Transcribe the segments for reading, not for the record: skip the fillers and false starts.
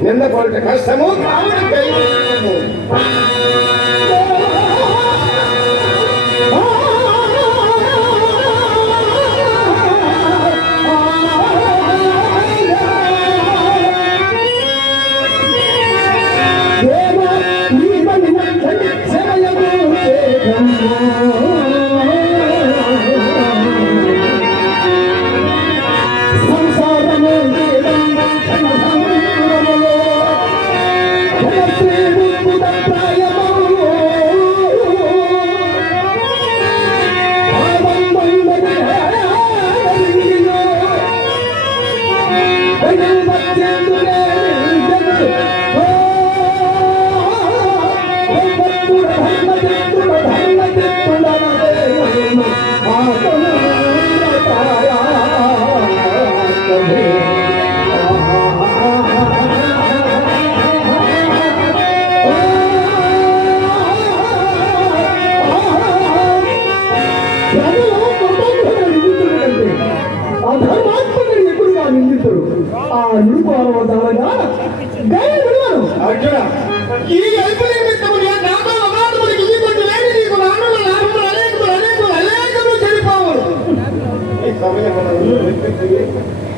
నిన్న కొరట కష్టము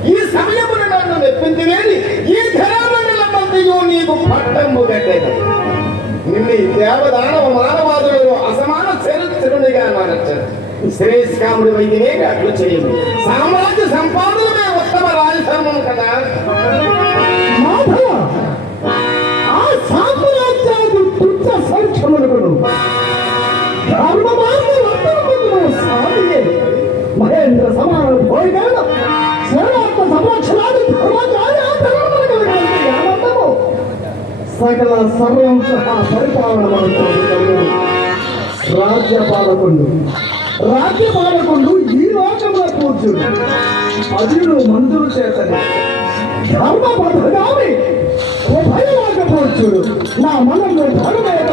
ఈ సమయమున నన్ను మెప్పించివేది ఈ ధరామండలమంతయు నీకు పట్టము కట్టేది నిన్ను దేవదానవ మానవాదులలో అసమాన చరిత్రునిగా నచ్చదు శ్రేష్కాముడి వైద్యమే అట్లు చేయదు సామ్రాజ్య సంపాదనమే ఉత్తమ రాజధర్మం కదా ఆ సామ్రాజ్యాలు తుచ్చ సంక్షములను ధర్మ మహేంద్ర సమాన భోజన శరణాత్మ సంరక్షణాలు సకల సర్వం సహా పరిపాలన రాజ్యపాలకుడు ఈ లోకంలో కూర్చుడు అదిలు మందులు చేతని ధర్మ పథకాన్ని ఉభయవాక కూర్చుడు నా మనము ధర్మేత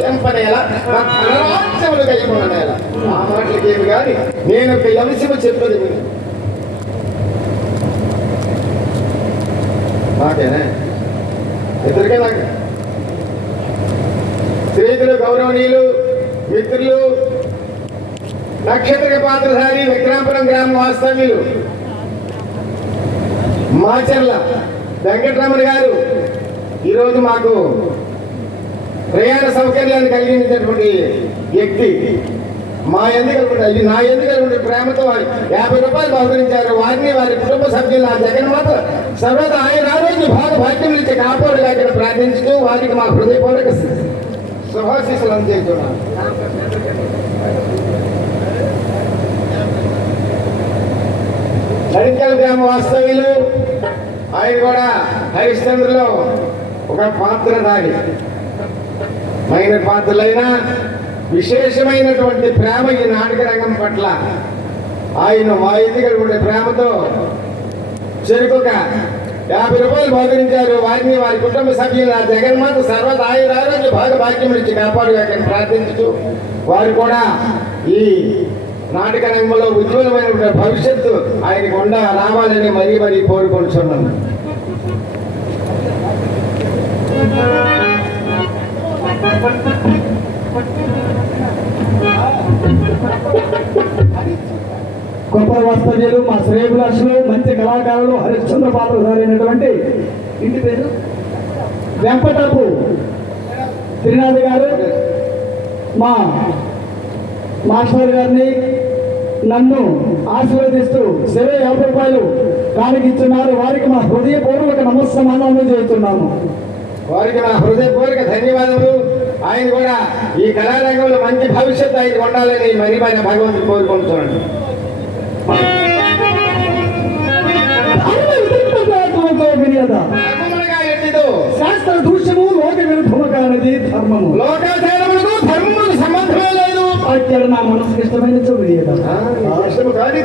తెంపనేలా నా కలరాజ్యములు కైకొననేలా. ఆ మాటలకేమి కానీ నేను ఒక అంశము చెప్పేది మీరు నాకేనా ఇద్దరికే నాకు స్నేహితులు, గౌరవనీయులు, మిత్రులు, నక్షత్ర పాత్రధారి విక్రాంపురం గ్రామ వాస్తవ్యులు మాచర్ల వెంకటరమణ గారు ఈరోజు మాకు ప్రయాణ సౌకర్యాన్ని కలిగించినటువంటి వ్యక్తి. మా ఎందుకు నా ఎందుకు ప్రేమతో 50 రూపాయలు బహుకరించారు. వారిని వారి కుటుంబ సభ్యులు నా జగన్మాత సర్వదా ఆయన ఆరోగ్య భాగ్యం నుంచి కాపాడు లేకుండా ప్రార్థించుతూ వారికి మా హృదయపూర్వక శుభాశీస్సులు అందజేస్తున్నాను. నడికల్ గ్రామ వాస్తవ్యులు ఆయన కూడా హరిశ్చంద్రలో ఒక పాత్రధారి. మైనర్ పాత్రలైన విశేషమైనటువంటి ప్రేమ ఈ నాటక రంగం పట్ల ఆయన మా ఎన్నికలు ఉండే ప్రేమతో చెరుకుక 50 రూపాయలు బహుకరించారు. వారిని వారి కుటుంబ సభ్యులు ఆ జగన్మాత సర్వదా ఆయన ఆరోగ్య భాగ్యం నుంచి కాపాడుగా ప్రార్థించుతూ వారు కూడా ఈ నాటక రంగంలో ఉజ్వలమైన భవిష్యత్తు ఆయనకు రావాలని మరీ మరీ కోరుకుంటున్నాను. గొప్ప వాస్తవ్యులు, మా శ్రేయభిలాషులు, మంచి కళాకారులు, హరిశ్చంద్ర పాత్రధారైనటువంటి ఇంటి పేరు వెంకటపు త్రినాథ్ గారు మా మాస్టర్ గారిని నన్ను ఆశీర్వదిస్తూ 50 రూపాయలు కానికిస్తున్నారు. వారికి మా హృదయపూర్వక నమస్సమానాలు చేస్తున్నాము. వారికి నా హృదయపూర్వక ధన్యవాదములు. ఆయన కూడా ఈ కళారంగంలో మంచి భవిష్యత్తు ఆయన ఉండాలని మరి పైన భగవంతుడు కోరుకుంటున్నాడు. శాస్త్ర దూష్యము లోక విరుద్ధము కానిది ధర్మము. లోకాచారములకు ధర్మములకు సంబంధమే లేదు. అక్కడ నా మనసుకి ఇష్టమైన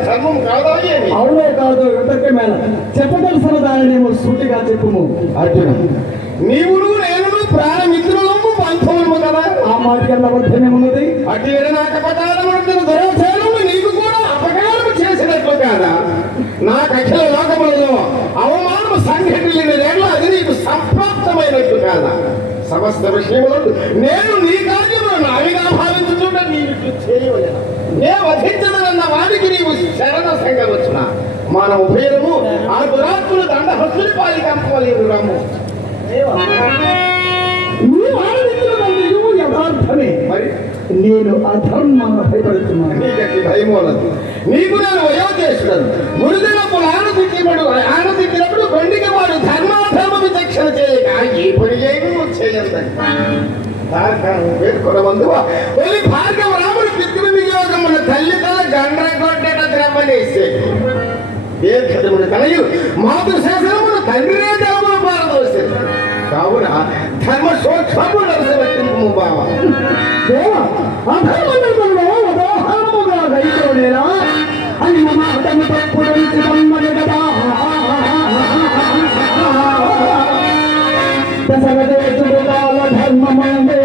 ధర్మం కాదా? అవునో కాదో ఇతరికి మేళ చెప్పదలసిన దానినేమో సూటిగా చెప్పుము. అర్జున, నీవు నేను ప్రాణమిత్రులము బంధువులము కదా. ఆ మాటకన్నా అబద్ధమేమున్నది? అటు నాకపటాలమున దురాచారము నీకు కూడా అపకారము చేసినట్లు కాదా? నాకు అఖిల లోకములలో అవమానము సంఘటన అది నీకు సంప్రాప్తమైనట్లు కాదా? సమస్త విషయములను నేను నీ కార్యములు నావిగా భావించుతుంటే నీవు చేయవలేను. నే వధించదన్న వాడికి నీవు శరణ సంగవచ్చున మన ఉభయము ఆ దురాత్ములు దండ హస్తుని పాలి కంపలేదు రమ్ము. యథార్థమే. మరి నేను అధర్మాన్ని భయపడుతున్నాను. నీకట్టి భయమూలదు. నీకు నేను వయోజ్యేష్ఠుడను. గురుదినప్పుడు ఆనతిచ్చినప్పుడు కొండికి వాడు ధర్మాధర్మ విచక్షణ చేయక ఈ పని చేయండి పేర్కొనమందువా తొలి భార్గవ రాముడు పితృ వినియోగమున తల్లి తల గండ్ర కొట్టేట ద్రవ్వనేసే దీర్ఘముడు కలయు మాతృ శాసనమును తండ్రినే జలమును పారదోసేది. కావున ధర్మ సూక్ష్మము నరసవెట్టింపు బావ ధర్మమందే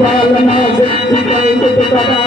పాలనా శక్తి కలుగుతు కదా.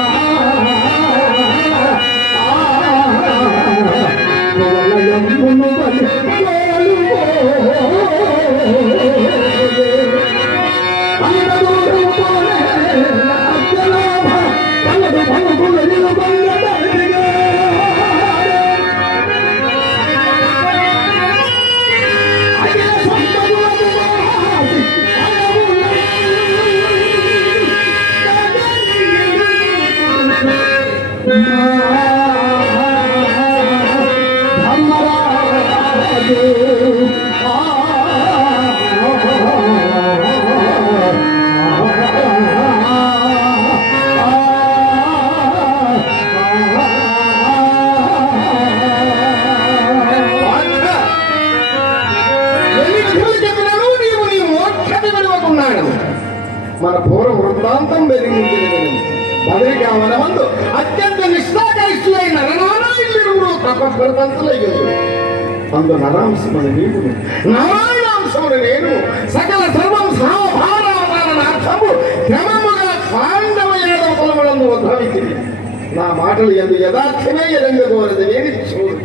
మన పూర్వ వృత్తాంతం వెలిగించిన బదరికా వనమందు అత్యంత నిష్ఠాగరిష్ఠులైన నరనారాయణుడు తపస్పరతంతులయ్యాడు. అందు నరాంశమును నీవు, నారాయణాంశమును నేను, సకల సర్వం సావధానార్థము క్రమముగా పాండవ యాదవ కులములందు ఉద్భవించింది. నా మాటలు ఎందు యథార్థమే ఎదంగకోరది వేడి చూడు.